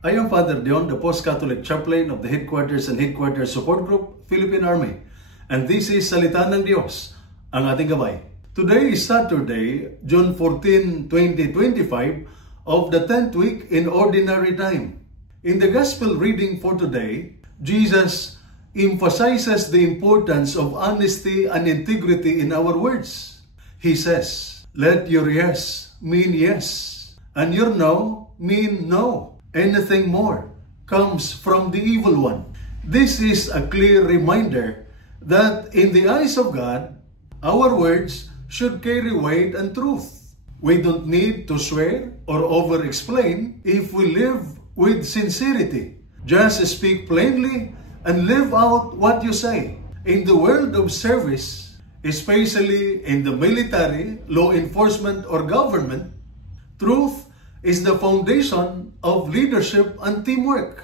I am Father Dion, the Post-Catholic Chaplain of the Headquarters and Headquarters Support Group, Philippine Army. And this is Salita ng Diyos, ang ating gabay. Today is Saturday, June 14, 2025, of the 10th week in Ordinary Time. In the Gospel reading for today, Jesus emphasizes the importance of honesty and integrity in our words. He says, "Let your yes mean yes, and your no mean no. Anything more comes from the evil one." This is a clear reminder that in the eyes of God, our words should carry weight and truth. We don't need to swear or over-explain if we live with sincerity. Just speak plainly and live out what you say. In the world of service, especially in the military, law enforcement, or government, truth is the foundation of leadership and teamwork.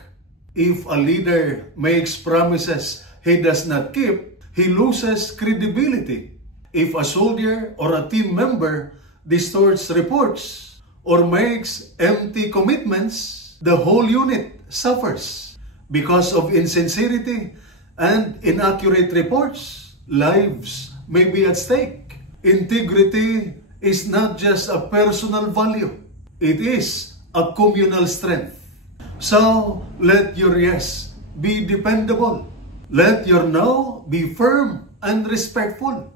If a leader makes promises he does not keep, he loses credibility. If a soldier or a team member distorts reports or makes empty commitments, the whole unit suffers. Because of insincerity and inaccurate reports, lives may be at stake. Integrity is not just a personal value. It is a communal strength. So, let your yes be dependable. Let your no be firm and respectful.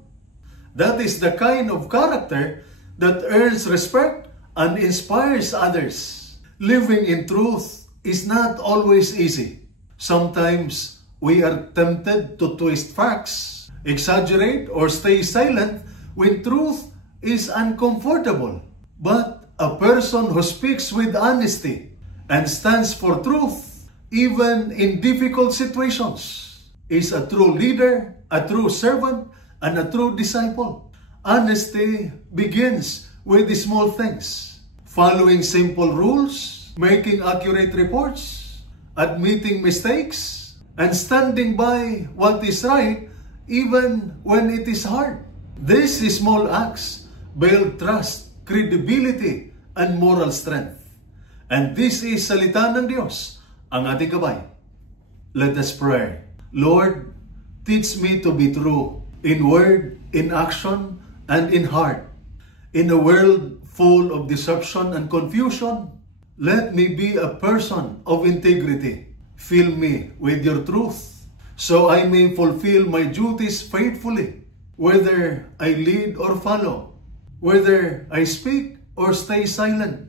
That is the kind of character that earns respect and inspires others. Living in truth is not always easy. Sometimes we are tempted to twist facts, exaggerate, or stay silent when truth is uncomfortable. But a person who speaks with honesty and stands for truth, even in difficult situations, is a true leader, a true servant, and a true disciple. Honesty begins with the small things: following simple rules, making accurate reports, admitting mistakes, and standing by what is right even when it is hard. These small acts build trust, credibility, and moral strength. And this is Salita ng Diyos, ang ating gabay. Let us pray. Lord, teach me to be true in word, in action, and in heart. In a world full of deception and confusion, let me be a person of integrity. Fill me with your truth, so I may fulfill my duties faithfully, whether I lead or follow, whether I speak or stay silent.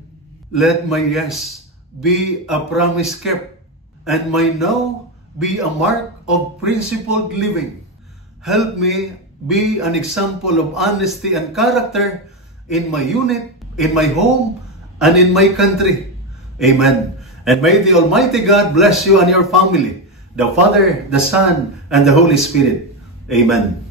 Let my yes be a promise kept, and my no be a mark of principled living. Help me be an example of honesty and character in my unit, in my home, and in my country. Amen. And may the Almighty God bless you and your family, the Father, the Son, and the Holy Spirit. Amen.